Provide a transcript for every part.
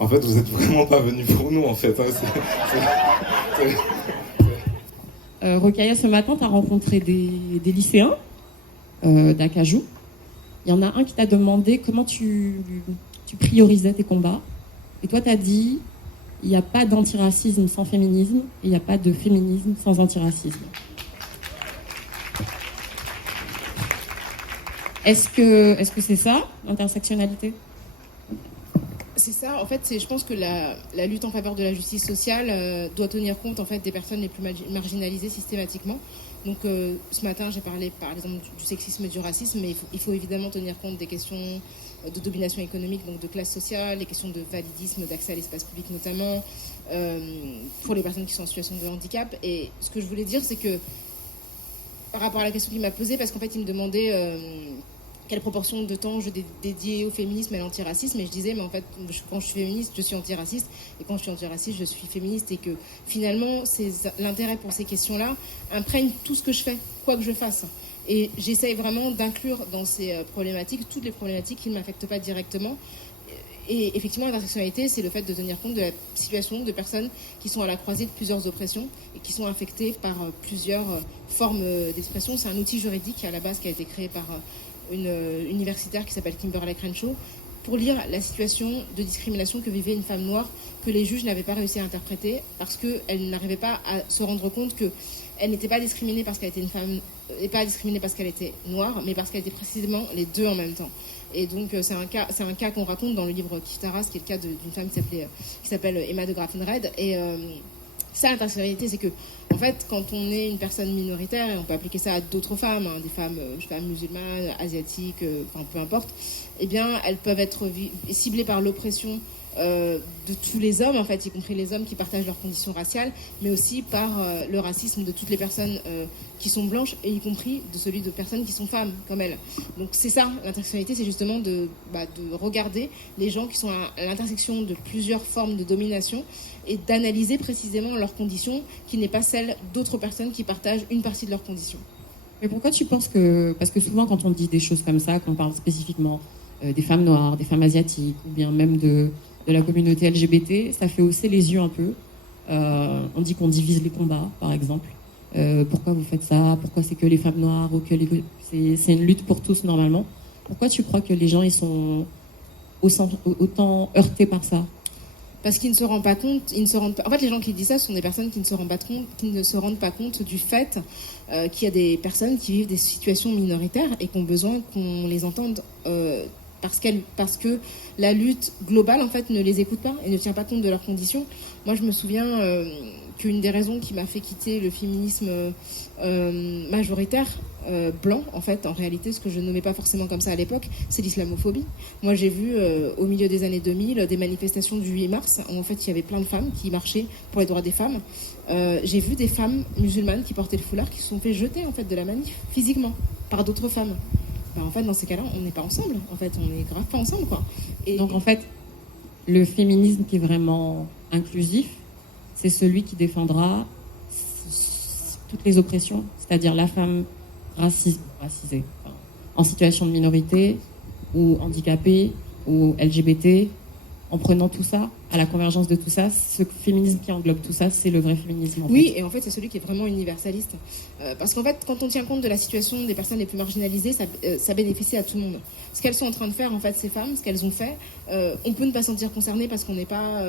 En fait, vous êtes vraiment pas venus pour nous, en fait. Hein. Rokhaya, ce matin, tu as rencontré des lycéens d'Acajou. Il y en a un qui t'a demandé comment tu priorisais tes combats. Et toi, tu as dit, il n'y a pas d'antiracisme sans féminisme, et il n'y a pas de féminisme sans antiracisme. Est-ce que c'est ça, l'intersectionnalité ? C'est ça, en fait, je pense que la lutte en faveur de la justice sociale doit tenir compte en fait des personnes les plus marginalisées systématiquement. Donc ce matin, j'ai parlé par exemple du sexisme et du racisme, mais il faut évidemment tenir compte des questions de domination économique, donc de classe sociale, les questions de validisme, d'accès à l'espace public notamment, pour les personnes qui sont en situation de handicap. Et ce que je voulais dire, c'est que par rapport à la question qu'il m'a posée, parce qu'en fait, il me demandait quelle proportion de temps je dédiais au féminisme et à l'antiracisme, et je disais, mais en fait, quand je suis féministe, je suis antiraciste, et quand je suis antiraciste, je suis féministe, et que finalement, l'intérêt pour ces questions-là imprègne tout ce que je fais, quoi que je fasse. Et j'essaye vraiment d'inclure dans ces problématiques toutes les problématiques qui ne m'affectent pas directement. Et effectivement, l'intersectionnalité, c'est le fait de tenir compte de la situation de personnes qui sont à la croisée de plusieurs oppressions et qui sont affectées par plusieurs formes d'expression. C'est un outil juridique à la base qui a été créé par une universitaire qui s'appelle Kimberley Crenshaw pour lire la situation de discrimination que vivait une femme noire que les juges n'avaient pas réussi à interpréter parce qu'elle n'arrivait pas à se rendre compte qu'elle n'était pas discriminée parce qu'elle était une femme et pas discriminée parce qu'elle était noire, mais parce qu'elle était précisément les deux en même temps. Et donc c'est un cas qu'on raconte dans le livre Kiftaras, qui est le cas d'une femme qui s'appelle Emma de Grafenred. Et ça, l'intersectionnalité, c'est que en fait, quand on est une personne minoritaire, et on peut appliquer ça à d'autres femmes, des femmes, je sais pas, musulmanes, asiatiques, enfin peu importe, eh bien, elles peuvent être ciblées par l'oppression de tous les hommes, en fait, y compris les hommes qui partagent leurs conditions raciales, mais aussi par le racisme de toutes les personnes qui sont blanches, et y compris de celui de personnes qui sont femmes, comme elles. Donc c'est ça, l'intersectionnalité, c'est justement de regarder les gens qui sont à l'intersection de plusieurs formes de domination et d'analyser précisément leurs conditions, qui n'est pas celle d'autres personnes qui partagent une partie de leurs conditions. Mais pourquoi tu penses que... Parce que souvent, quand on dit des choses comme ça, qu'on parle spécifiquement des femmes noires, des femmes asiatiques, ou bien même de la communauté LGBT, ça fait hausser les yeux un peu. On dit qu'on divise les combats, par exemple. Pourquoi vous faites ça ? Pourquoi c'est que les femmes noires ou que c'est une lutte pour tous, normalement ? Pourquoi tu crois que les gens ils sont autant heurtés par ça ? Parce qu'ils ne se rendent pas compte, En fait, les gens qui disent ça sont des personnes qui ne se rendent pas compte du fait qu'il y a des personnes qui vivent des situations minoritaires et qui ont besoin qu'on les entende parce que la lutte globale, en fait, ne les écoute pas et ne tient pas compte de leurs conditions. Moi, je me souviens qu'une des raisons qui m'a fait quitter le féminisme majoritaire, blanc, en fait, en réalité, ce que je ne nommais pas forcément comme ça à l'époque, c'est l'islamophobie. Moi, j'ai vu au milieu des années 2000 des manifestations du 8 mars où, en fait, il y avait plein de femmes qui marchaient pour les droits des femmes. J'ai vu des femmes musulmanes qui portaient le foulard qui se sont fait jeter, en fait, de la manif, physiquement, par d'autres femmes. En fait, dans ces cas-là, on n'est pas ensemble. En fait, on n'est grave pas ensemble, quoi. Et donc, en fait, le féminisme qui est vraiment inclusif, c'est celui qui défendra toutes les oppressions, c'est-à-dire la femme racisée, enfin, en situation de minorité, ou handicapée, ou LGBT, en prenant tout ça, à la convergence de tout ça, ce féminisme qui englobe tout ça, c'est le vrai féminisme. Oui, et en fait, c'est celui qui est vraiment universaliste. Parce qu'en fait, quand on tient compte de la situation des personnes les plus marginalisées, ça bénéficie à tout le monde. Ce qu'elles sont en train de faire, en fait, ces femmes, ce qu'elles ont fait, on peut ne pas se sentir concerné parce qu'on n'est pas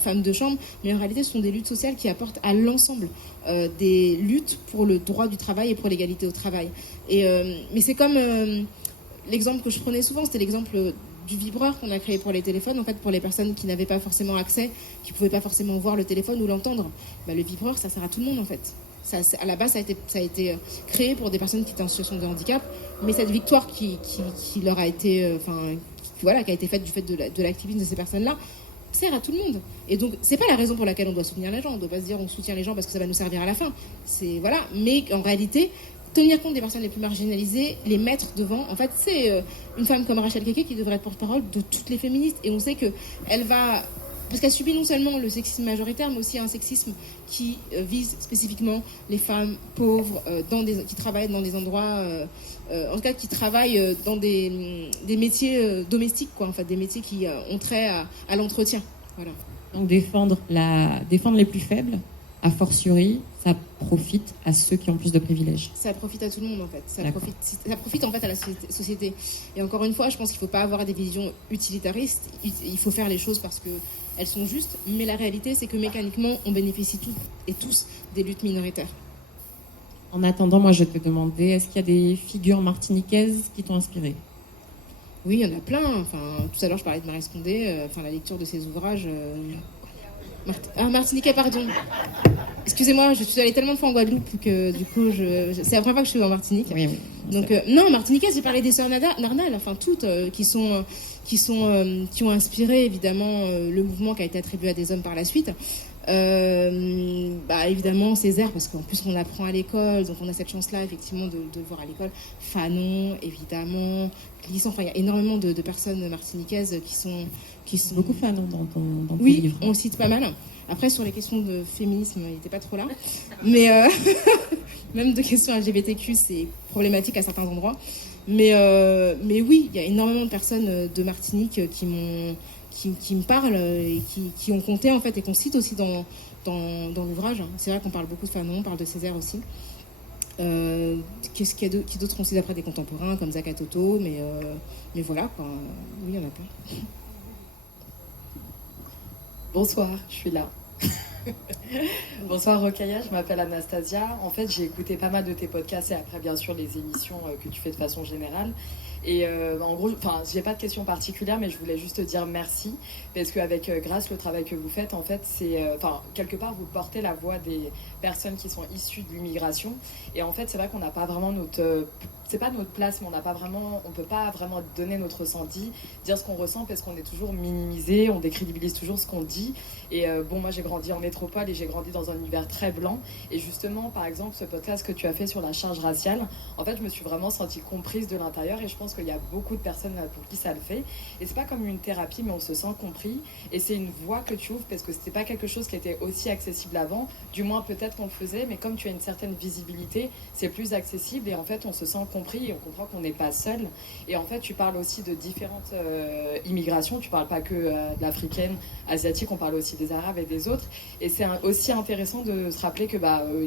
femmes de chambre, mais en réalité, ce sont des luttes sociales qui apportent à l'ensemble des luttes pour le droit du travail et pour l'égalité au travail. Mais c'est comme l'exemple que je prenais souvent, c'était l'exemple du vibreur qu'on a créé pour les téléphones, en fait, pour les personnes qui n'avaient pas forcément accès, qui ne pouvaient pas forcément voir le téléphone ou l'entendre. Le vibreur, ça sert à tout le monde, en fait. À la base, ça a été créé pour des personnes qui étaient en situation de handicap, mais cette victoire qui leur a été, qui a été faite du fait de l'activisme de ces personnes-là, sert à tout le monde. Et donc, c'est pas la raison pour laquelle on doit soutenir les gens. On ne doit pas se dire on soutient les gens parce que ça va nous servir à la fin. Mais en réalité, tenir compte des personnes les plus marginalisées, les mettre devant. En fait, c'est une femme comme Rachel Keke qui devrait être porte-parole de toutes les féministes. Et on sait qu'elle va parce qu'elle subit non seulement le sexisme majoritaire, mais aussi un sexisme qui vise spécifiquement les femmes pauvres qui travaillent dans des endroits, en tout cas qui travaillent dans des métiers domestiques, quoi, en fait, des métiers qui ont trait à l'entretien. Voilà. Donc défendre les plus faibles, a fortiori, ça profite à ceux qui ont plus de privilèges. Ça profite à tout le monde, en fait. Ça profite en fait à la société. Et encore une fois, je pense qu'il ne faut pas avoir des visions utilitaristes. Il faut faire les choses parce qu'elles sont justes. Mais la réalité, c'est que mécaniquement, on bénéficie toutes et tous des luttes minoritaires. En attendant, moi, je te demandais, est-ce qu'il y a des figures martiniquaises qui t'ont inspiré ? Oui, il y en a plein. Enfin, tout à l'heure, je parlais de Marie Scondé. La lecture de ses ouvrages... Martiniquais, pardon. Excusez-moi, je suis allée tellement de fois en Guadeloupe que du coup, c'est la première fois que je suis en Martinique. Oui, donc, non, Martiniquais, j'ai parlé des sœurs Narnal, enfin toutes, qui ont inspiré évidemment le mouvement qui a été attribué à des hommes par la suite. Évidemment Césaire, parce qu'en plus on apprend à l'école, donc on a cette chance-là effectivement de voir à l'école. Fanon, évidemment, Clisson, enfin il y a énormément de personnes martiniquaises qui sont beaucoup Fanon dans tes oui, livres. On le cite pas mal. Après sur les questions de féminisme, il n'était pas trop là, mais même de questions LGBTQ, c'est problématique à certains endroits. Mais oui, il y a énormément de personnes de Martinique qui me parlent et qui ont compté en fait et qu'on cite aussi dans l'ouvrage. C'est vrai qu'on parle beaucoup de Fanon, on parle de Césaire aussi. Qui d'autres on cite après des contemporains comme Zakatoto, mais voilà quoi. Oui, il y en a plein. Bonsoir, je suis là. Bonsoir Rokhaya, je m'appelle Anastasia. En fait, j'ai écouté pas mal de tes podcasts et après bien sûr les émissions que tu fais de façon générale. Et en gros, j'ai pas de questions particulières, mais je voulais juste te dire merci parce qu'avec grâce le travail que vous faites, en fait, c'est quelque part vous portez la voix des personnes qui sont issues de l'immigration. Et en fait, c'est vrai qu'on n'a pas vraiment c'est pas notre place, mais on peut pas vraiment donner notre ressenti, dire ce qu'on ressent parce qu'on est toujours minimisé, on décrédibilise toujours ce qu'on dit. Et moi j'ai grandi en métropole et j'ai grandi dans un univers très blanc. Et justement, par exemple, ce podcast que tu as fait sur la charge raciale, en fait, je me suis vraiment sentie comprise de l'intérieur et je pense qu'il y a beaucoup de personnes pour qui ça le fait. Et c'est pas comme une thérapie, mais on se sent compris. Et c'est une voie que tu ouvres parce que c'était pas quelque chose qui était aussi accessible avant. Du moins, peut-être qu'on le faisait, mais comme tu as une certaine visibilité, c'est plus accessible et en fait, on se sent compris et on comprend qu'on n'est pas seul. Et en fait, tu parles aussi de différentes immigrations. Tu parles pas que de l'africaine, asiatique, on parle aussi des arabes et des autres. Et c'est aussi intéressant de se rappeler que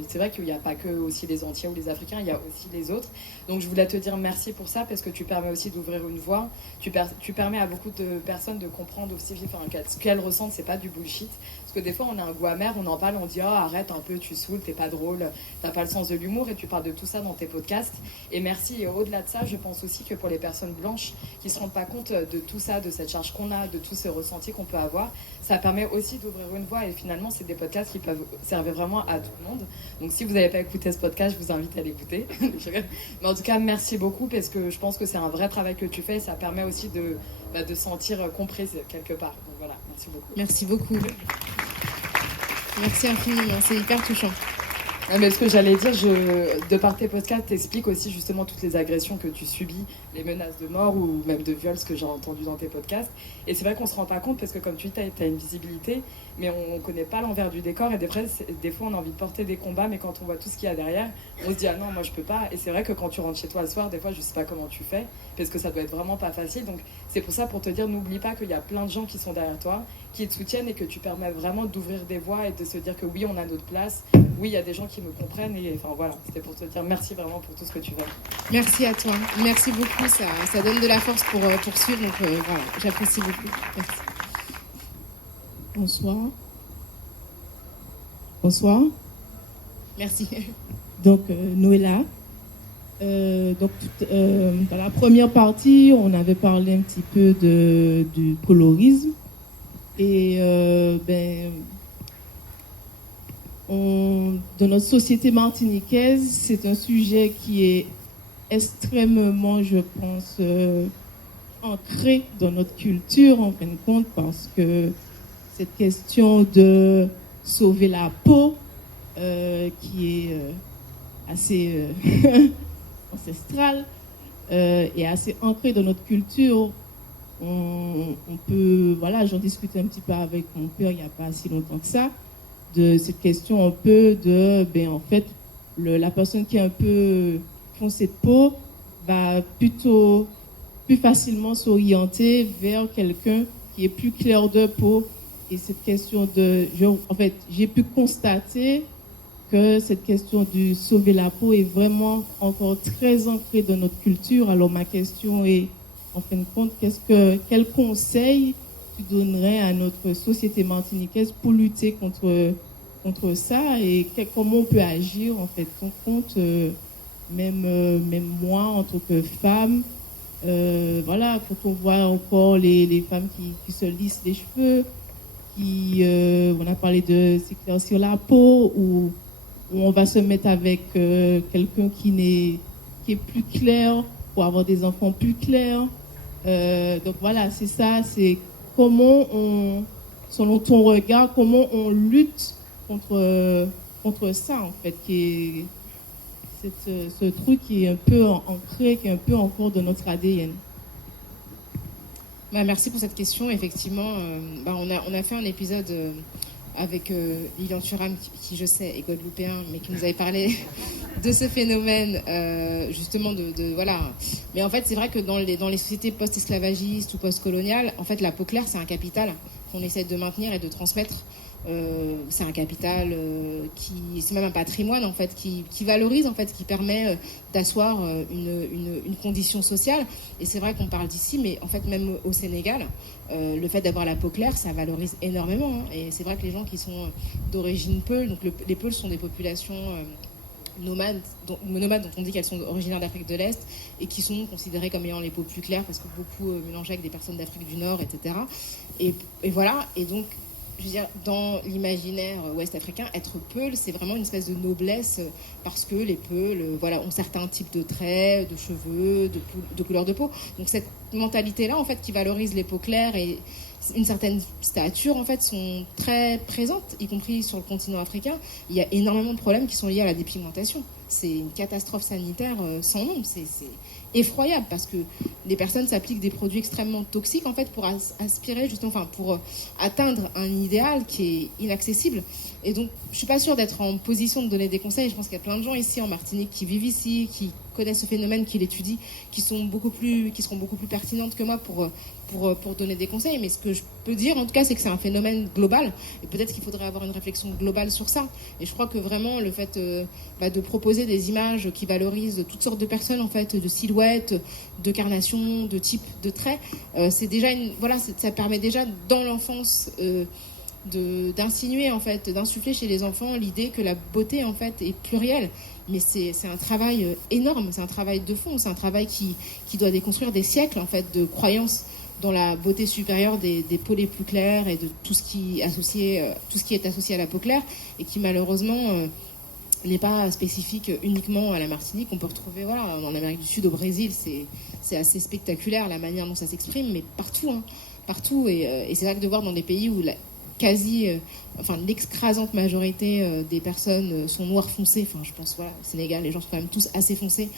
c'est vrai qu'il n'y a pas que aussi les Antillais ou les Africains, il y a aussi les autres. Donc je voulais te dire merci pour ça parce que tu permets aussi d'ouvrir une voie. Tu permets à beaucoup de personnes de comprendre aussi ce qu'elles ressentent, c'est pas du bullshit. Parce que des fois on a un goût amer, on en parle, on dit oh arrête un peu, tu saoules, t'es pas drôle, t'as pas le sens de l'humour et tu parles de tout ça dans tes podcasts. Et merci. Et au-delà de ça, je pense aussi que pour les personnes blanches qui se rendent pas compte de tout ça, de cette charge qu'on a, de tous ces ressentis qu'on peut avoir, ça permet aussi d'ouvrir une voie et finalement c'est des podcasts qui peuvent servir vraiment à tout le monde. Donc si vous n'avez pas écouté ce podcast, je vous invite à l'écouter. Mais en tout cas, merci beaucoup parce que je pense que c'est un vrai travail que tu fais et ça permet aussi de sentir comprise quelque part. Donc voilà, merci beaucoup. Merci beaucoup. Merci infiniment, c'est hyper touchant. Mais ce que j'allais dire, de par tes podcasts, t'expliques aussi justement toutes les agressions que tu subis, les menaces de mort ou même de viol, ce que j'ai entendu dans tes podcasts. Et c'est vrai qu'on se rend pas compte parce que comme tu dis, t'as une visibilité, mais on connaît pas l'envers du décor et des fois on a envie de porter des combats, mais quand on voit tout ce qu'il y a derrière, on se dit ah non, moi je peux pas. Et c'est vrai que quand tu rentres chez toi le soir, des fois je sais pas comment tu fais parce que ça doit être vraiment pas facile. Donc c'est pour ça, pour te dire, n'oublie pas qu'il y a plein de gens qui sont derrière toi, qui te soutiennent et que tu permets vraiment d'ouvrir des voies et de se dire que oui, on a notre place, oui, il y a des gens qui me comprennent et enfin voilà, c'était pour te dire merci vraiment pour tout ce que tu fais. Merci à toi, merci beaucoup, ça donne de la force pour poursuivre, donc voilà, j'apprécie beaucoup. Merci. Bonsoir. Merci. Donc Noëlla. Dans la première partie, on avait parlé un petit peu du colorisme et dans notre société martiniquaise, c'est un sujet qui est extrêmement, je pense, ancré dans notre culture, en fin de compte, parce que cette question de sauver la peau, qui est assez ancestrale et assez ancrée dans notre culture, on peut, voilà, j'en discutais un petit peu avec mon père il n'y a pas si longtemps que ça, de cette question un peu de, en fait, la personne qui est un peu foncée de peau va plutôt plus facilement s'orienter vers quelqu'un qui est plus clair de peau. Et cette question en fait, j'ai pu constater que cette question de sauver la peau est vraiment encore très ancrée dans notre culture. Alors ma question est, en fin de compte, quel conseil tu donnerais à notre société martiniquaise pour lutter contre ça et comment on peut agir en fait compte même moi en tant que femme, voilà, quand on voit encore les femmes qui se lissent les cheveux, on a parlé de s'éclaircir la peau, ou on va se mettre avec quelqu'un qui est plus clair pour avoir des enfants plus clairs. Donc voilà, c'est ça, c'est comment selon ton regard, comment on lutte contre ça en fait, qui est ce truc qui est un peu ancré, qui est un peu encore de notre ADN. Merci pour cette question. Effectivement, on a fait un épisode avec Lilian Thuram, qui je sais est guadeloupéen, mais qui nous avait parlé de ce phénomène, justement voilà. Mais en fait, c'est vrai que dans les sociétés post-esclavagistes ou post-coloniales, en fait, la peau claire, c'est un capital qu'on essaie de maintenir et de transmettre. C'est un capital c'est même un patrimoine en fait qui valorise en fait, qui permet d'asseoir une condition sociale. Et c'est vrai qu'on parle d'ici, mais en fait même au Sénégal, le fait d'avoir la peau claire, ça valorise énormément, hein. Et c'est vrai que les gens qui sont d'origine Peul, donc les Peuls sont des populations nomades dont on dit qu'elles sont originaires d'Afrique de l'Est et qui sont considérées comme ayant les peaux plus claires parce que beaucoup mélangées avec des personnes d'Afrique du Nord, etc. Et voilà, et donc je veux dire, dans l'imaginaire ouest-africain, être Peul, c'est vraiment une espèce de noblesse parce que les Peuls, voilà, ont certains types de traits, de cheveux, de couleur de peau. Donc cette mentalité-là, en fait, qui valorise les peaux claires et une certaine stature, en fait, sont très présentes, y compris sur le continent africain. Il y a énormément de problèmes qui sont liés à la dépigmentation. C'est une catastrophe sanitaire sans nom. C'est effroyable parce que les personnes s'appliquent des produits extrêmement toxiques en fait pour aspirer justement, enfin pour atteindre un idéal qui est inaccessible. Et donc je suis pas sûre d'être en position de donner des conseils. Je pense qu'il y a plein de gens ici en Martinique qui vivent ici, qui connaissent ce phénomène, qui l'étudient, qui seront beaucoup plus pertinentes que moi pour donner des conseils. Mais ce que je peux dire en tout cas, c'est que c'est un phénomène global et peut-être qu'il faudrait avoir une réflexion globale sur ça. Et je crois que vraiment le fait de proposer des images qui valorisent toutes sortes de personnes en fait, de silhouettes, de carnations, de types, de traits, c'est déjà ça permet déjà dans l'enfance d'insinuer en fait, d'insuffler chez les enfants l'idée que la beauté en fait est plurielle. Mais c'est un travail énorme, c'est un travail de fond, c'est un travail qui doit déconstruire des siècles en fait de croyances dans la beauté supérieure des peaux les plus claires et de tout ce qui est associé à la peau claire et qui malheureusement n'est pas spécifique uniquement à la Martinique. On peut retrouver en Amérique du Sud, au Brésil, c'est assez spectaculaire la manière dont ça s'exprime, mais partout, hein, partout. Et c'est vrai que de voir dans des pays où l'écrasante majorité des personnes sont noires foncées, je pense au Sénégal, les gens sont quand même tous assez foncés,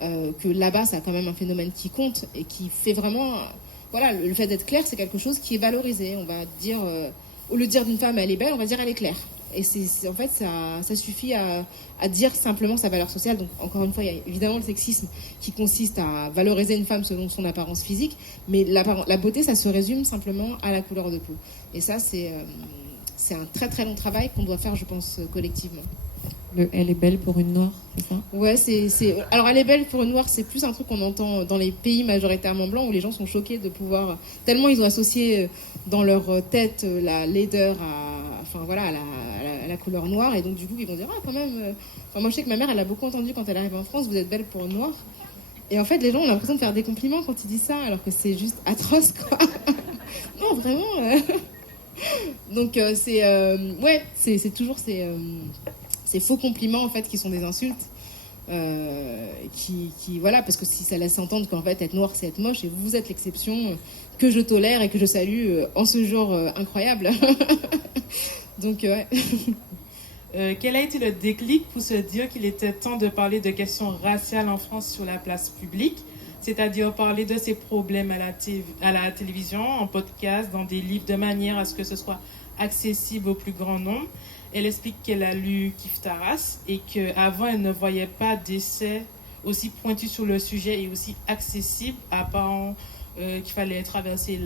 que là-bas ça a quand même un phénomène qui compte et qui fait vraiment le fait d'être clair, c'est quelque chose qui est valorisé. On va dire, au lieu de dire d'une femme elle est belle, on va dire elle est claire. Et c'est en fait ça suffit à dire simplement sa valeur sociale. Donc encore une fois, il y a évidemment le sexisme qui consiste à valoriser une femme selon son apparence physique, mais la beauté, ça se résume simplement à la couleur de peau. Et ça, c'est un très très long travail qu'on doit faire, je pense, collectivement. Elle est belle pour une noire, c'est ça ? Ouais, alors elle est belle pour une noire, c'est plus un truc qu'on entend dans les pays majoritairement blancs où les gens sont choqués de pouvoir, tellement ils ont associé dans leur tête la laideur à la couleur noire, et donc du coup ils vont dire quand même. Moi je sais que ma mère, elle a beaucoup entendu quand elle arrive en France, vous êtes belle pour une noire. Et en fait les gens ont l'impression de faire des compliments quand ils disent ça, alors que c'est juste atroce quoi. Non vraiment. Donc c'est toujours ces faux compliments en fait qui sont des insultes, parce que si ça laisse entendre qu'en fait être noir c'est être moche, et vous êtes l'exception que je tolère et que je salue en ce jour incroyable. Donc ouais. Quel a été le déclic pour se dire qu'il était temps de parler de questions raciales en France sur la place publique? c'est-à-dire parler de ces problèmes à la télévision, en podcast, dans des livres, de manière à ce que ce soit accessible au plus grand nombre. Elle explique qu'elle a lu Kif Taras et qu'avant, elle ne voyait pas d'essai aussi pointu sur le sujet et aussi accessible, à part qu'il fallait traverser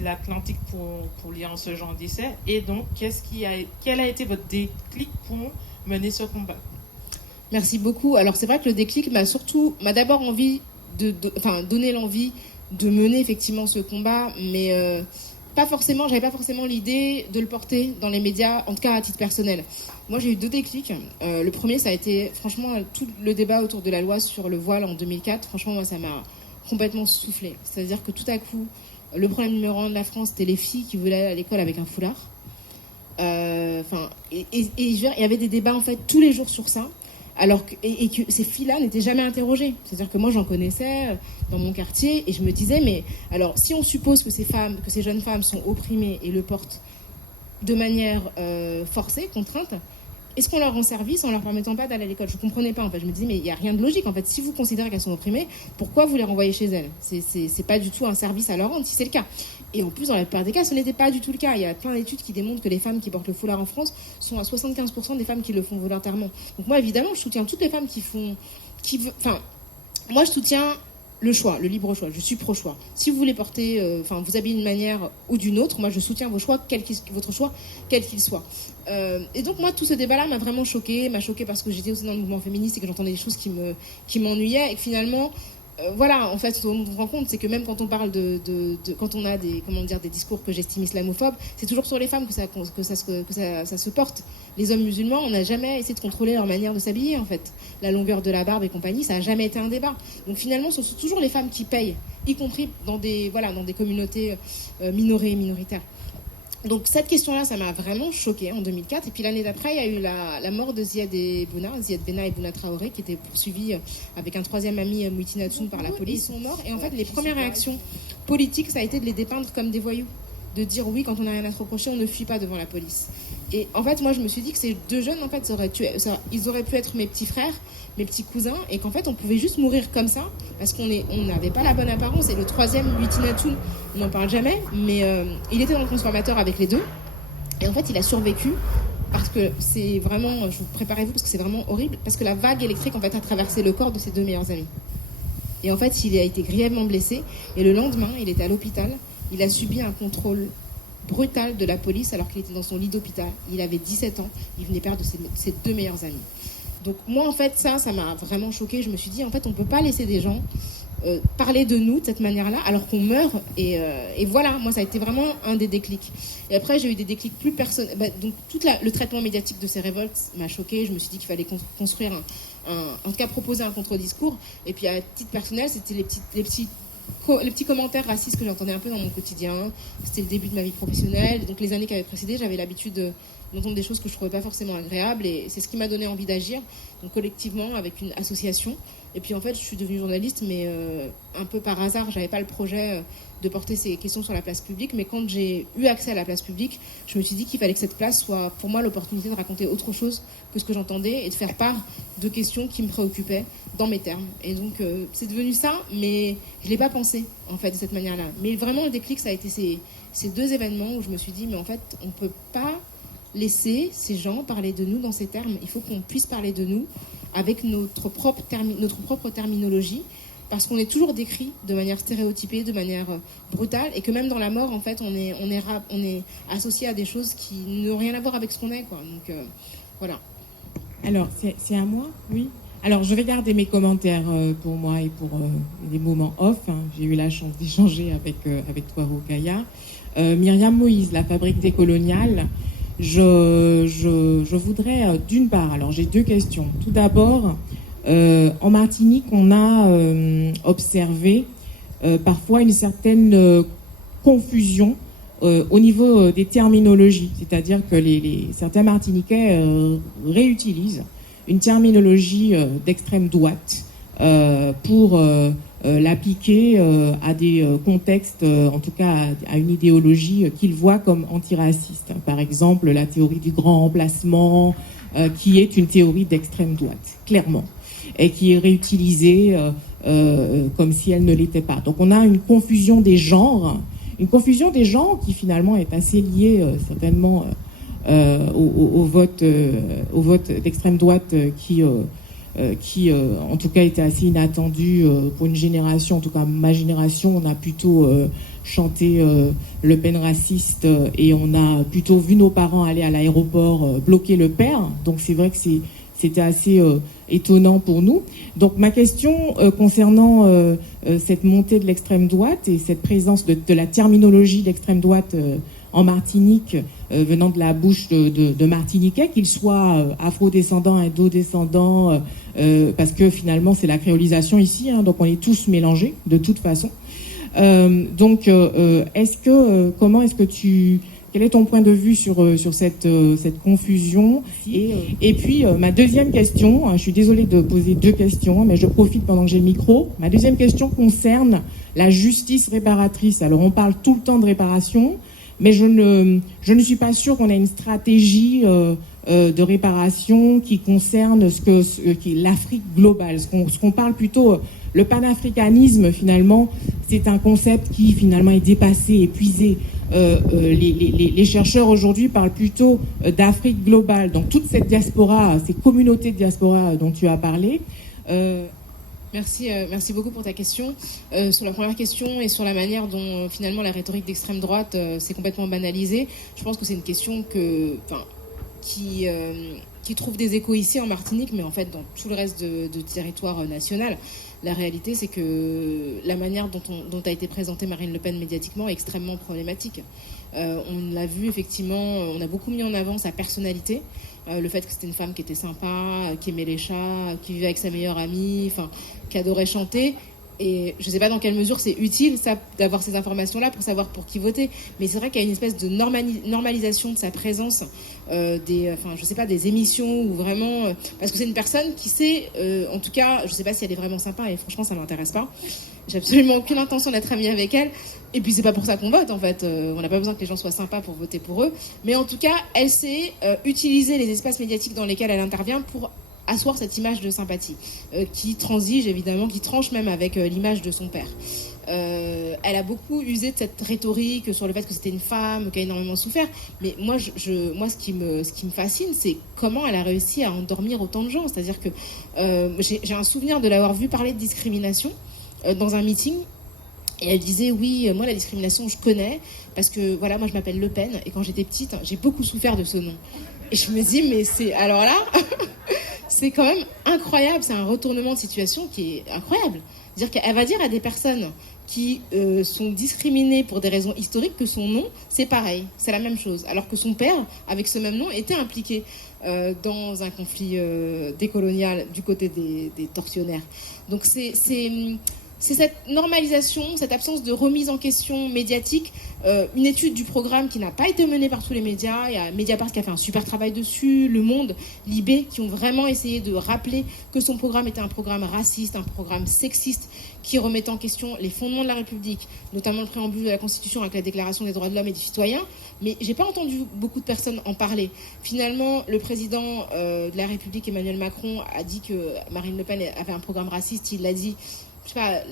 l'Atlantique pour lire ce genre d'essai. Et donc, quel a été votre déclic pour mener ce combat? Merci beaucoup. Alors c'est vrai que le déclic m'a d'abord envie donné l'envie de mener effectivement ce combat, mais j'avais pas forcément l'idée de le porter dans les médias, en tout cas à titre personnel. Moi j'ai eu 2 déclics. Le premier, ça a été franchement tout le débat autour de la loi sur le voile en 2004. Franchement, moi ça m'a complètement soufflé. C'est-à-dire que tout à coup, le problème numéro 1 de la France, c'était les filles qui voulaient aller à l'école avec un foulard. Il y avait des débats en fait tous les jours sur ça. Alors que ces filles-là n'étaient jamais interrogées. C'est-à-dire que moi, j'en connaissais dans mon quartier et je me disais, mais alors, si on suppose que ces jeunes femmes sont opprimées et le portent de manière forcée, contrainte, est-ce qu'on leur rend service en leur permettant pas d'aller à l'école? Je comprenais pas, en fait. Je me disais, mais il y a rien de logique, en fait. Si vous considérez qu'elles sont opprimées, pourquoi vous les renvoyez chez elles? C'est pas du tout un service à leur rendre, si c'est le cas. Et en plus, dans la plupart des cas, ce n'était pas du tout le cas. Il y a plein d'études qui démontrent que les femmes qui portent le foulard en France sont à 75% des femmes qui le font volontairement. Donc moi, évidemment, je soutiens toutes les femmes moi, je soutiens le choix, le libre choix. Je suis pro-choix. Si vous voulez porter, vous habillez d'une manière ou d'une autre, moi, je soutiens votre choix, quel qu'il soit. Et donc, moi, tout ce débat-là m'a vraiment choquée. M'a choquée parce que j'étais aussi dans le mouvement féministe et que j'entendais des choses qui m'ennuyaient et que finalement... en fait, ce qu'on se rend compte, c'est que même quand on parle quand on a des discours que j'estime islamophobes, c'est toujours sur les femmes que ça se porte. Les hommes musulmans, on n'a jamais essayé de contrôler leur manière de s'habiller, en fait. La longueur de la barbe et compagnie, ça n'a jamais été un débat. Donc finalement, ce sont toujours les femmes qui payent, y compris dans des communautés minorées et minoritaires. Donc cette question-là, ça m'a vraiment choquée en 2004. Et puis l'année d'après, il y a eu la mort de Ziad Benna et Bouna Traoré, qui étaient poursuivis avec un troisième ami, Mouhitine Hatsoun, par la police. Ils sont morts. Et en fait, les premières réactions politiques, ça a été de les dépeindre comme des voyous. De dire oui, quand on n'a rien à se reprocher, on ne fuit pas devant la police. Et en fait, moi, je me suis dit que ces 2 jeunes, en fait, ils auraient pu être mes petits frères, mes petits cousins, et qu'en fait, on pouvait juste mourir comme ça, parce qu'on n'avait pas la bonne apparence. Et le troisième, Mouhitine Hatsoun, on n'en parle jamais, mais il était dans le transformateur avec les 2. Et en fait, il a survécu, parce que c'est vraiment, préparez-vous, parce que c'est vraiment horrible, parce que la vague électrique, en fait, a traversé le corps de ses 2 meilleurs amis. Et en fait, il a été grièvement blessé, et le lendemain, il était à l'hôpital. Il a subi un contrôle brutal de la police alors qu'il était dans son lit d'hôpital. Il avait 17 ans. Il venait perdre ses 2 meilleurs amis. Donc moi, en fait, ça m'a vraiment choquée. Je me suis dit, en fait, on ne peut pas laisser des gens parler de nous de cette manière-là alors qu'on meurt. Et voilà, moi, ça a été vraiment un des déclics. Et après, j'ai eu des déclics plus personnels. Donc le traitement médiatique de ces révoltes m'a choquée. Je me suis dit qu'il fallait construire en tout cas proposer un contre-discours. Et puis à titre personnel, c'était les petits commentaires racistes que j'entendais un peu dans mon quotidien. C'était le début de ma vie professionnelle. Donc les années qui avaient précédé, j'avais l'habitude d'entendre des choses que je trouvais pas forcément agréables. Et c'est ce qui m'a donné envie d'agir, donc collectivement, avec une association. Et puis en fait, je suis devenue journaliste, mais un peu par hasard. J'avais pas le projet de porter ces questions sur la place publique. Mais quand j'ai eu accès à la place publique, je me suis dit qu'il fallait que cette place soit pour moi l'opportunité de raconter autre chose que ce que j'entendais et de faire part de questions qui me préoccupaient dans mes termes. Et donc c'est devenu ça, mais je l'ai pas pensé en fait de cette manière-là. Mais vraiment le déclic, ça a été ces 2 événements où je me suis dit mais en fait on peut pas laisser ces gens parler de nous dans ces termes. Il faut qu'on puisse parler de nous avec notre propre terminologie, parce qu'on est toujours décrit de manière stéréotypée, de manière brutale, et que même dans la mort, en fait, on est associé à des choses qui n'ont rien à voir avec ce qu'on est, quoi. Donc, voilà. Alors, c'est à moi, oui. Alors, je vais garder mes commentaires pour moi et pour les moments off. Hein. J'ai eu la chance d'échanger avec toi, Rokhaya. Myriam Moïse, la fabrique décoloniale. Je voudrais, d'une part, alors j'ai 2 questions. Tout d'abord, en Martinique, on a observé parfois une certaine confusion au niveau des terminologies. C'est-à-dire que certains Martiniquais réutilisent une terminologie d'extrême droite pour l'appliquer à des contextes, en tout cas à une idéologie qu'ils voient comme antiraciste. Par exemple, la théorie du grand remplacement, qui est une théorie d'extrême droite, clairement. et qui est réutilisée comme si elle ne l'était pas. Donc on a une confusion des genres qui finalement est assez liée certainement au vote d'extrême droite qui en tout cas était assez inattendu pour une génération. En tout cas ma génération, on a plutôt chanté Le Pen raciste et on a plutôt vu nos parents aller à l'aéroport bloquer Le Père. Donc c'est vrai que c'était assez étonnant pour nous. Donc ma question concernant cette montée de l'extrême droite et cette présence de la terminologie d'extrême droite en Martinique venant de la bouche de Martiniquais, qu'ils soient afro-descendants, indo-descendants, parce que finalement c'est la créolisation ici, hein, donc on est tous mélangés de toute façon. Quel est ton point de vue sur cette confusion? Et puis, ma deuxième question, je suis désolée de poser deux questions, mais je profite pendant que j'ai le micro. Ma deuxième question concerne la justice réparatrice. Alors, on parle tout le temps de réparation, mais je ne suis pas sûre qu'on ait une stratégie de réparation qui concerne qui est l'Afrique globale. Ce qu'on parle plutôt... Le panafricanisme, finalement, c'est un concept qui, finalement, est dépassé, épuisé. Les chercheurs, aujourd'hui, parlent plutôt d'Afrique globale. Donc, toute cette diaspora, ces communautés de diaspora dont tu as parlé. Merci beaucoup pour ta question. Sur la première question et sur la manière dont, finalement, la rhétorique d'extrême droite s'est complètement banalisée, je pense que c'est une question qui trouve des échos ici en Martinique, mais en fait dans tout le reste de territoire national. La réalité, c'est que la manière dont a été présentée Marine Le Pen médiatiquement est extrêmement problématique. On l'a vu, effectivement, on a beaucoup mis en avant sa personnalité, le fait que c'était une femme qui était sympa, qui aimait les chats, qui vivait avec sa meilleure amie, qui adorait chanter. Et je ne sais pas dans quelle mesure c'est utile ça, d'avoir ces informations-là pour savoir pour qui voter. Mais c'est vrai qu'il y a une espèce de normalisation de sa présence, des émissions où vraiment... parce que c'est une personne qui sait, en tout cas, je ne sais pas si elle est vraiment sympa et franchement ça ne m'intéresse pas. J'ai absolument aucune intention d'être amie avec elle. Et puis c'est pas pour ça qu'on vote en fait. On n'a pas besoin que les gens soient sympas pour voter pour eux. Mais en tout cas, elle sait utiliser les espaces médiatiques dans lesquels elle intervient pour asseoir cette image de sympathie, qui transige évidemment, qui tranche même avec l'image de son père. Elle a beaucoup usé de cette rhétorique sur le fait que c'était une femme qui a énormément souffert, mais moi ce qui me fascine, c'est comment elle a réussi à endormir autant de gens. C'est-à-dire que j'ai un souvenir de l'avoir vue parler de discrimination dans un meeting. Et elle disait, oui, moi la discrimination je connais, parce que voilà, moi je m'appelle Le Pen, et quand j'étais petite, j'ai beaucoup souffert de ce nom. Et je me dis, mais c'est... Alors là, c'est quand même incroyable, c'est un retournement de situation qui est incroyable. C'est-à-dire qu'elle va dire à des personnes qui sont discriminées pour des raisons historiques que son nom, c'est pareil, c'est la même chose. Alors que son père, avec ce même nom, était impliqué dans un conflit décolonial du côté des tortionnaires. Donc c'est cette normalisation, cette absence de remise en question médiatique, une étude du programme qui n'a pas été menée par tous les médias. Il y a Mediapart qui a fait un super travail dessus, Le Monde, Libé, qui ont vraiment essayé de rappeler que son programme était un programme raciste, un programme sexiste, qui remettait en question les fondements de la République, notamment le préambule de la Constitution avec la Déclaration des droits de l'homme et du citoyen. Mais j'ai pas entendu beaucoup de personnes en parler. Finalement, le président de la République, Emmanuel Macron, a dit que Marine Le Pen avait un programme raciste. Il l'a dit, je sais pas,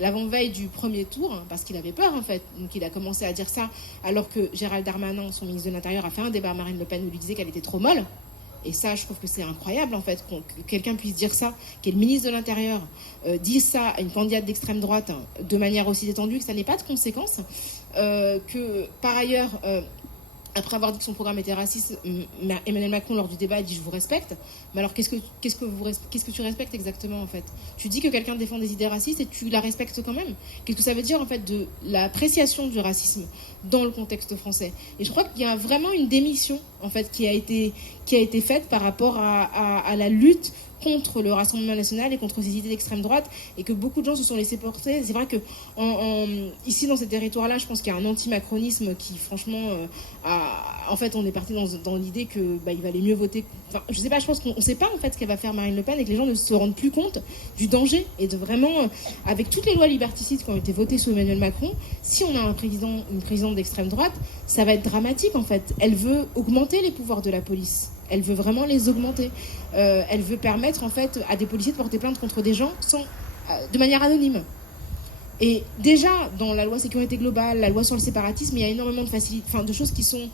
l'avant-veille du premier tour, hein, parce qu'il avait peur en fait. Donc il a commencé à dire ça alors que Gérald Darmanin, son ministre de l'Intérieur, a fait un débat à Marine Le Pen où il lui disait qu'elle était trop molle. Et ça, je trouve que c'est incroyable en fait, que quelqu'un puisse dire ça, que le ministre de l'Intérieur dise ça à une candidate d'extrême droite de manière aussi détendue, que ça n'ait pas de conséquences, que par ailleurs... après avoir dit que son programme était raciste, Emmanuel Macron, lors du débat, a dit « je vous respecte ». Mais alors, qu'est-ce que tu respectes exactement, en fait? Tu dis que quelqu'un défend des idées racistes et tu la respectes quand même. Qu'est-ce que ça veut dire, en fait, de l'appréciation du racisme dans le contexte français? Et je crois qu'il y a vraiment une démission, en fait, qui a été faite par rapport à la lutte contre le Rassemblement national et contre ces idées d'extrême droite, et que beaucoup de gens se sont laissés porter. C'est vrai que ici, dans ces territoires-là, je pense qu'il y a un anti-macronisme qui, franchement, en fait, on est parti dans l'idée que il valait mieux voter. Enfin, je sais pas, je pense qu'on ne sait pas en fait ce qu'elle va faire Marine Le Pen, et que les gens ne se rendent plus compte du danger, et de vraiment, avec toutes les lois liberticides qui ont été votées sous Emmanuel Macron, si on a une présidente d'extrême droite, ça va être dramatique en fait. Elle veut augmenter les pouvoirs de la police. Elle veut vraiment les augmenter. Elle veut permettre en fait à des policiers de porter plainte contre des gens de manière anonyme. Et déjà, dans la loi sécurité globale, la loi sur le séparatisme, il y a énormément de choses qui sont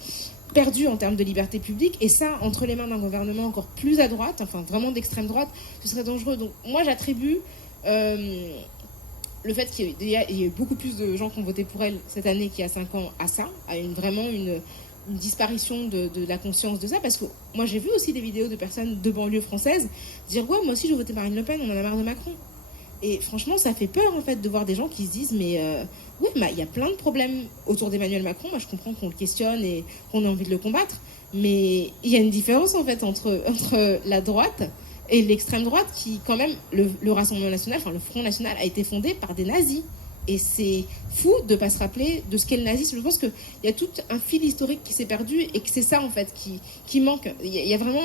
perdues en termes de liberté publique. Et ça, entre les mains d'un gouvernement encore plus à droite, enfin vraiment d'extrême droite, ce serait dangereux. Donc moi, j'attribue le fait qu'il y a eu beaucoup plus de gens qui ont voté pour elle cette année qu'il y a 5 ans à ça, à vraiment une disparition de la conscience de ça, parce que moi j'ai vu aussi des vidéos de personnes de banlieue françaises dire ouais, moi aussi je vais voter Marine Le Pen, on en a marre de Macron. Et franchement, ça fait peur en fait de voir des gens qui se disent mais oui, il y a plein de problèmes autour d'Emmanuel Macron. Moi, je comprends qu'on le questionne et qu'on a envie de le combattre, mais il y a une différence en fait entre la droite et l'extrême droite qui, quand même, le Rassemblement national, enfin le Front national, a été fondé par des nazis. Et c'est fou de ne pas se rappeler de ce qu'est le nazisme. Je pense qu'il y a tout un fil historique qui s'est perdu et que c'est ça en fait qui manque. Il y a vraiment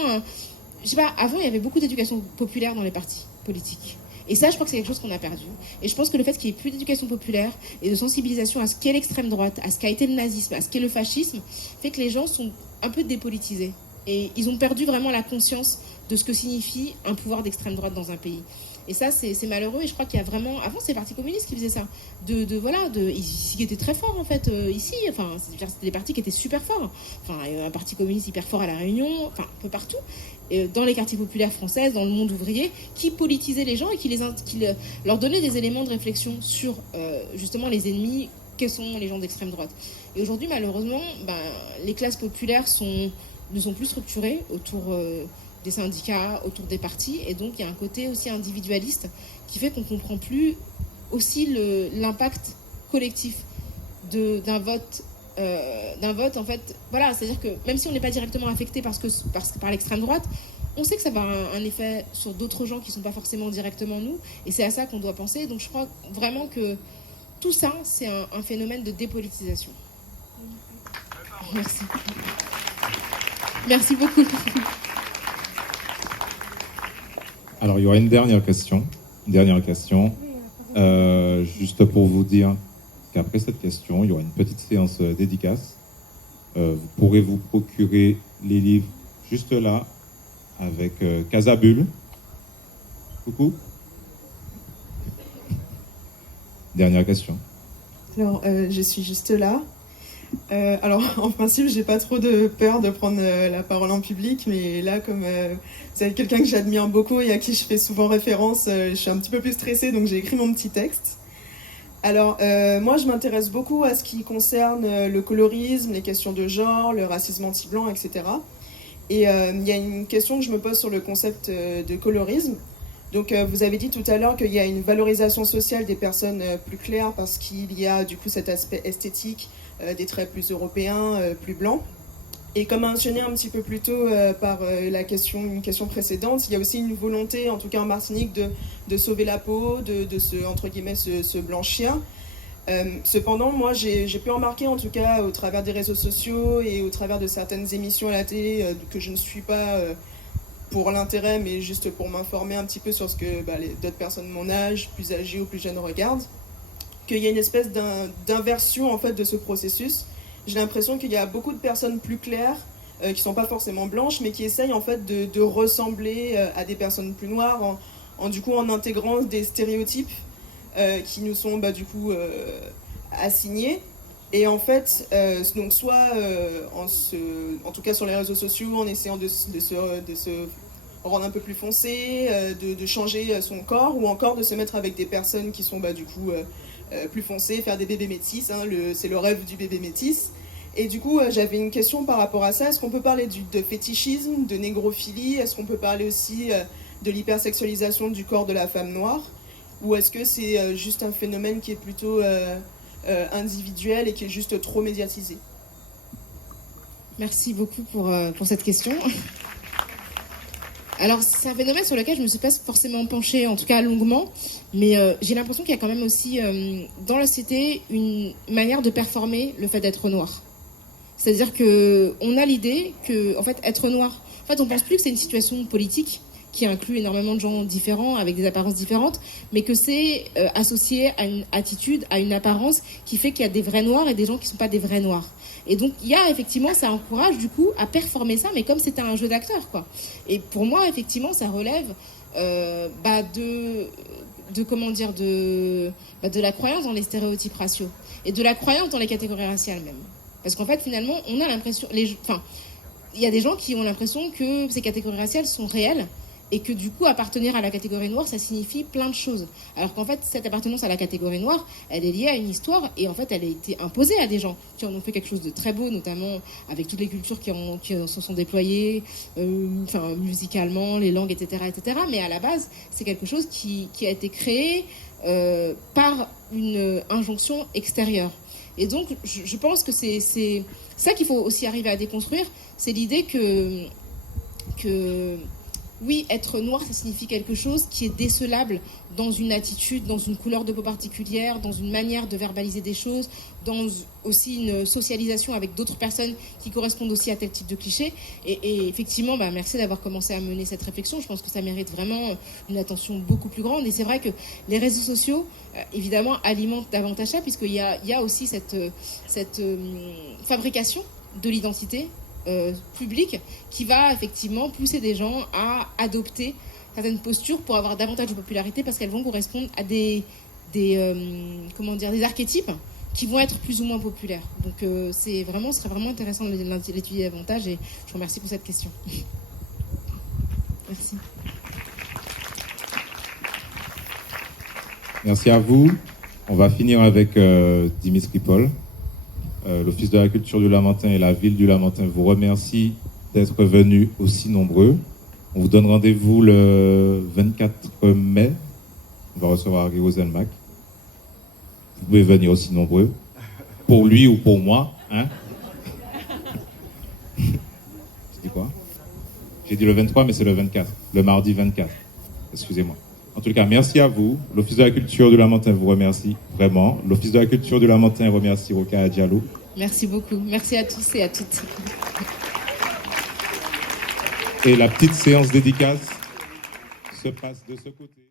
je sais pas, avant il y avait beaucoup d'éducation populaire dans les partis politiques. Et ça, je crois que c'est quelque chose qu'on a perdu. Et je pense que le fait qu'il n'y ait plus d'éducation populaire et de sensibilisation à ce qu'est l'extrême droite, à ce qu'a été le nazisme, à ce qu'est le fascisme, fait que les gens sont un peu dépolitisés. Et ils ont perdu vraiment la conscience de ce que signifie un pouvoir d'extrême droite dans un pays. Et ça, c'est malheureux. Et je crois qu'il y a vraiment... Avant, c'est les partis communistes qui faisaient ça. Ils étaient très forts, en fait, ici. Enfin, c'était des partis qui étaient super forts. Enfin, un parti communiste hyper fort à La Réunion, enfin, un peu partout. Et dans les quartiers populaires françaises, dans le monde ouvrier, qui politisaient les gens et qui leur donnaient des éléments de réflexion sur, justement, les ennemis, quels sont les gens d'extrême droite. Et aujourd'hui, malheureusement, les classes populaires ne sont plus structurées autour... des syndicats, autour des partis, et donc il y a un côté aussi individualiste qui fait qu'on ne comprend plus aussi l'impact collectif d'un vote en fait, voilà, c'est-à-dire que même si on n'est pas directement affecté par l'extrême droite, on sait que ça va avoir un effet sur d'autres gens qui ne sont pas forcément directement nous, et c'est à ça qu'on doit penser. Donc je crois vraiment que tout ça, c'est un phénomène de dépolitisation. Merci. Merci beaucoup. Alors, il y aura une dernière question. Juste pour vous dire qu'après cette question, il y aura une petite séance dédicace. Vous pourrez vous procurer les livres juste là, avec Casabule. Coucou. Dernière question. Alors, je suis juste là. Alors, en principe, j'ai pas trop de peur de prendre la parole en public, mais là, comme c'est quelqu'un que j'admire beaucoup et à qui je fais souvent référence, je suis un petit peu plus stressée, donc j'ai écrit mon petit texte. Alors, moi, je m'intéresse beaucoup à ce qui concerne le colorisme, les questions de genre, le racisme anti-blanc, etc. Et il y a une question que je me pose sur le concept de colorisme. Donc, vous avez dit tout à l'heure qu'il y a une valorisation sociale des personnes plus claires parce qu'il y a du coup cet aspect esthétique, des traits plus européens, plus blancs. Et comme mentionné un petit peu plus tôt par une question précédente, il y a aussi une volonté, en tout cas en Martinique, de sauver la peau, de se blanchir. Cependant, moi, j'ai pu remarquer, en tout cas au travers des réseaux sociaux et au travers de certaines émissions à la télé que je ne suis pas pour l'intérêt, mais juste pour m'informer un petit peu sur ce que d'autres personnes de mon âge, plus âgées ou plus jeunes, regardent, qu'il y a une espèce d'inversion en fait de ce processus. J'ai l'impression qu'il y a beaucoup de personnes plus claires qui sont pas forcément blanches, mais qui essayent en fait de ressembler à des personnes plus noires en intégrant des stéréotypes qui nous sont assignés. Et en fait, donc soit en tout cas sur les réseaux sociaux, en essayant de se rendre un peu plus foncé, de changer son corps, ou encore de se mettre avec des personnes qui sont plus foncées, faire des bébés métis, c'est le rêve du bébé métis. Et du coup, j'avais une question par rapport à ça. Est-ce qu'on peut parler de fétichisme, de négrophilie? Est-ce qu'on peut parler aussi de l'hypersexualisation du corps de la femme noire? Ou est-ce que c'est juste un phénomène qui est plutôt individuel et qui est juste trop médiatisé? Merci beaucoup pour cette question. Alors, c'est un phénomène sur lequel je ne me suis pas forcément penchée, en tout cas longuement, mais j'ai l'impression qu'il y a quand même aussi dans la société une manière de performer le fait d'être noir. C'est-à-dire qu'on a l'idée que, en fait, être noir, en fait, on ne pense plus que c'est une situation politique qui inclut énormément de gens différents, avec des apparences différentes, mais que c'est associé à une attitude, à une apparence qui fait qu'il y a des vrais noirs et des gens qui ne sont pas des vrais noirs. Et donc, il y a effectivement, ça encourage du coup à performer ça, mais comme c'était un jeu d'acteurs, quoi. Et pour moi, effectivement, ça relève de la croyance dans les stéréotypes raciaux et de la croyance dans les catégories raciales même. Parce qu'en fait, finalement, on a l'impression, il y a des gens qui ont l'impression que ces catégories raciales sont réelles et que du coup, appartenir à la catégorie noire, ça signifie plein de choses. Alors qu'en fait, cette appartenance à la catégorie noire, elle est liée à une histoire et en fait, elle a été imposée à des gens qui en ont fait quelque chose de très beau, notamment avec toutes les cultures qui se sont déployées, musicalement, les langues, etc., etc. Mais à la base, c'est quelque chose qui a été créé par une injonction extérieure. Et donc, je pense que c'est ça qu'il faut aussi arriver à déconstruire, c'est l'idée que oui, être noir, ça signifie quelque chose qui est décelable dans une attitude, dans une couleur de peau particulière, dans une manière de verbaliser des choses, dans aussi une socialisation avec d'autres personnes qui correspondent aussi à tel type de cliché. Et effectivement, merci d'avoir commencé à mener cette réflexion. Je pense que ça mérite vraiment une attention beaucoup plus grande. Et c'est vrai que les réseaux sociaux, évidemment, alimentent davantage ça, puisqu'il y a aussi cette fabrication de l'identité public qui va effectivement pousser des gens à adopter certaines postures pour avoir davantage de popularité parce qu'elles vont correspondre à des archétypes qui vont être plus ou moins populaires. Donc ce serait vraiment intéressant de l'étudier davantage et je vous remercie pour cette question. Merci. Merci à vous. On va finir avec Dimitri Paul. L'Office de la culture du Lamentin et la ville du Lamentin vous remercie d'être venus aussi nombreux. On vous donne rendez-vous le 24 mai. On va recevoir Harry Roselmack. Vous pouvez venir aussi nombreux. Pour lui ou pour moi. Hein? Je dis quoi? J'ai dit le 23, mais c'est le 24. Le mardi 24. Excusez-moi. En tout cas, merci à vous. L'Office de la culture du Lamentin vous remercie vraiment. L'Office de la culture du Lamentin remercie Rokhaya Diallo. Merci beaucoup. Merci à tous et à toutes. Et la petite séance dédicace se passe de ce côté.